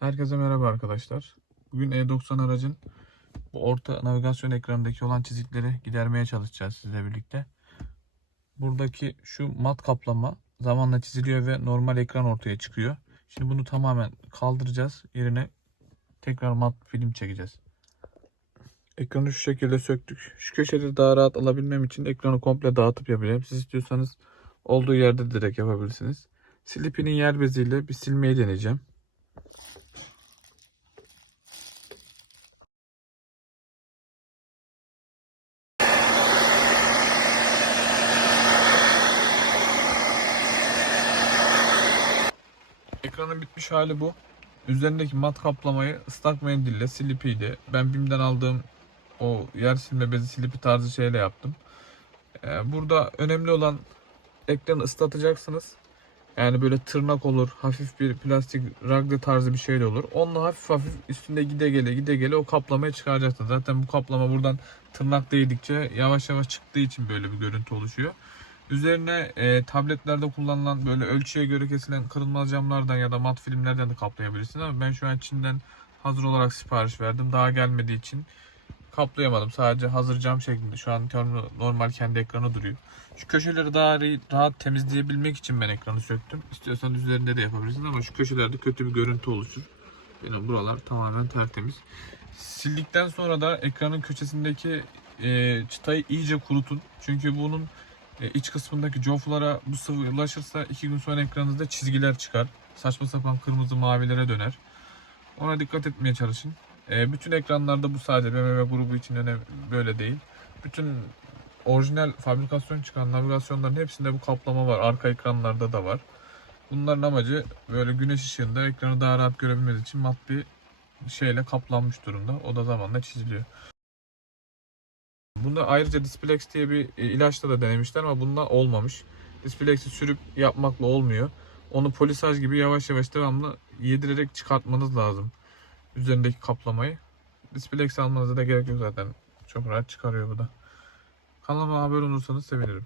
Herkese merhaba arkadaşlar. Bugün E90 aracın bu orta navigasyon ekranındaki olan çizikleri gidermeye çalışacağız sizle birlikte. Buradaki şu mat kaplama zamanla çiziliyor ve normal ekran ortaya çıkıyor. Şimdi bunu tamamen kaldıracağız. Yerine tekrar mat film çekeceğiz. Ekranı şu şekilde söktük. Şu köşede daha rahat alabilmem için ekranı komple dağıtıp yapacağım. Siz istiyorsanız olduğu yerde direkt yapabilirsiniz. Slipi'nin yer beziyle bir silmeyi deneyeceğim. Ekranın bitmiş hali bu. Üzerindeki mat kaplamayı ıslak mendille, silipiyle, ben BİM'den aldığım o yer silme bezi silipi tarzı şeyle yaptım. Ee, burada önemli olan ekranı ıslatacaksınız. Yani böyle tırnak olur, hafif bir plastik ragle tarzı bir şey de olur. Onunla hafif hafif üstünde gide gele gide gele o kaplamayı çıkaracaksınız. Zaten bu kaplama buradan tırnak değdikçe yavaş yavaş çıktığı için böyle bir görüntü oluşuyor. Üzerine e, tabletlerde kullanılan böyle ölçüye göre kesilen kırılmaz camlardan ya da mat filmlerden de kaplayabilirsiniz ama ben şu an Çin'den hazır olarak sipariş verdim. Daha gelmediği için kaplayamadım. Sadece hazır cam şeklinde. Şu an normal kendi ekranı duruyor. Şu köşeleri daha rahat temizleyebilmek için ben ekranı söktüm. İstiyorsan üzerinde de yapabilirsiniz ama şu köşelerde kötü bir görüntü oluşur. Benim buralar tamamen tertemiz. Sildikten sonra da ekranın köşesindeki e, çıtayı iyice kurutun. Çünkü bunun e, iç kısmındaki joflara bu sıvı ulaşırsa iki gün sonra ekranınızda çizgiler çıkar. Saçma sapan kırmızı mavilere döner. Ona dikkat etmeye çalışın. E, bütün ekranlarda bu sadece BMW grubu için önemli, böyle değil. Bütün orijinal fabrikasyon çıkan navigasyonların hepsinde bu kaplama var. Arka ekranlarda da var. Bunların amacı böyle güneş ışığında ekranı daha rahat görebilmeniz için mat bir şeyle kaplanmış durumda. O da zamanla çiziliyor. Bunda ayrıca Displex diye bir e, ilaçla da denemişler ama bunda olmamış. Displex'i sürüp yapmakla olmuyor. Onu polisaj gibi yavaş yavaş devamlı yedirerek çıkartmanız lazım. Üzerindeki kaplamayı. Displex almanıza da gerek yok zaten. Çok rahat çıkarıyor bu da. Kanalıma abone olursanız sevinirim.